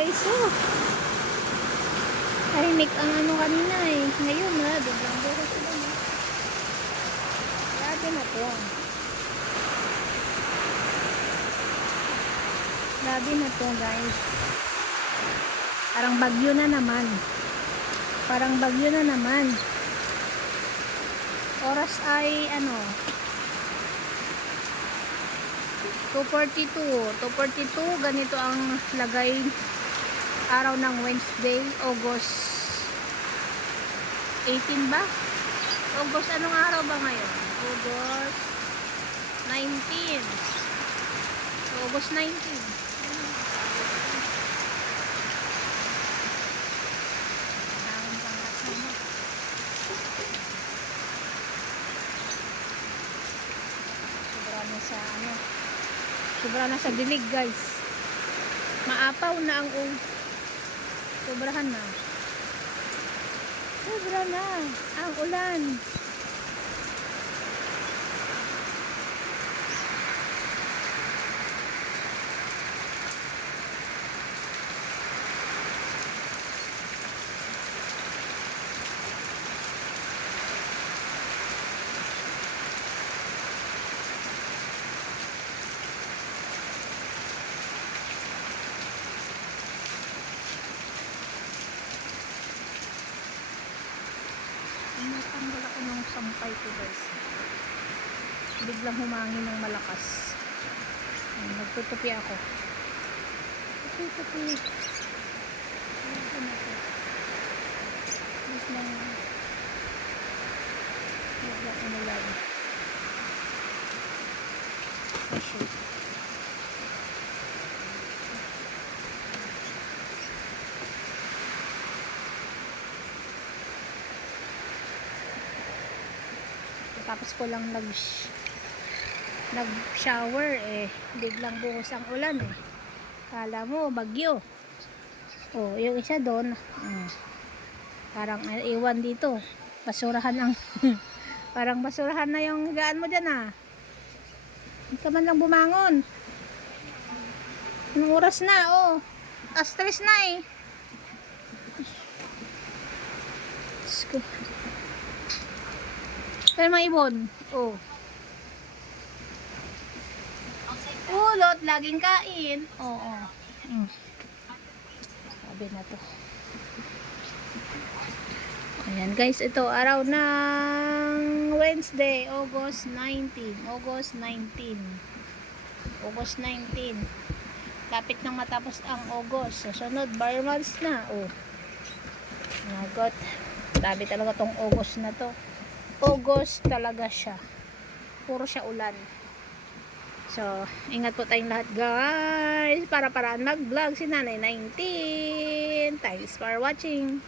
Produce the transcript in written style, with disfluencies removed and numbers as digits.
Guys, oh. Tahimik ang ano kanina eh. Ngayon na, biglang bukas sila na. Grabe na to. Grabe na to guys. Parang bagyo na naman. Parang bagyo na naman. Oras ay ano 2:42. Ganito ang lagay araw ng Wednesday, August 18 ba? August anong araw ba ngayon? August 19. August 19. Sobra na sa dilig guys. Maapaw na ang sobrahan na. Sobra na ang ulan. Natanggal ako ng sampay ko guys. Biglang humangin ng malakas. Nagtutupi ako. Tutupi. Ito na ito. Biglang umulan. Asyo. Tapos ko lang nag-shower eh, biglang buhos ang ulan eh. Kala mo bagyo. Oh, yung isa doon, parang iwan dito. Basurahan ang parang basurahan na yung gaan mo diyan ah. Hindi ka man lang bumangon. Anong oras na oh? Alas 3 na eh. Sko. Pero may ibon. Oh. Ulot, laging kain. Oo. Sabi na to. Ayan guys, ito araw ng Wednesday, August 19. August 19. August 19. Lapit nang matapos ang August. Susunod, bar months na. Oh. Nagot. Sabi talaga tong August na to. August talaga siya. Puro siya ulan. So, ingat po tayong lahat guys. Para-paraan mag-vlog si Nanay 19. Thanks for watching.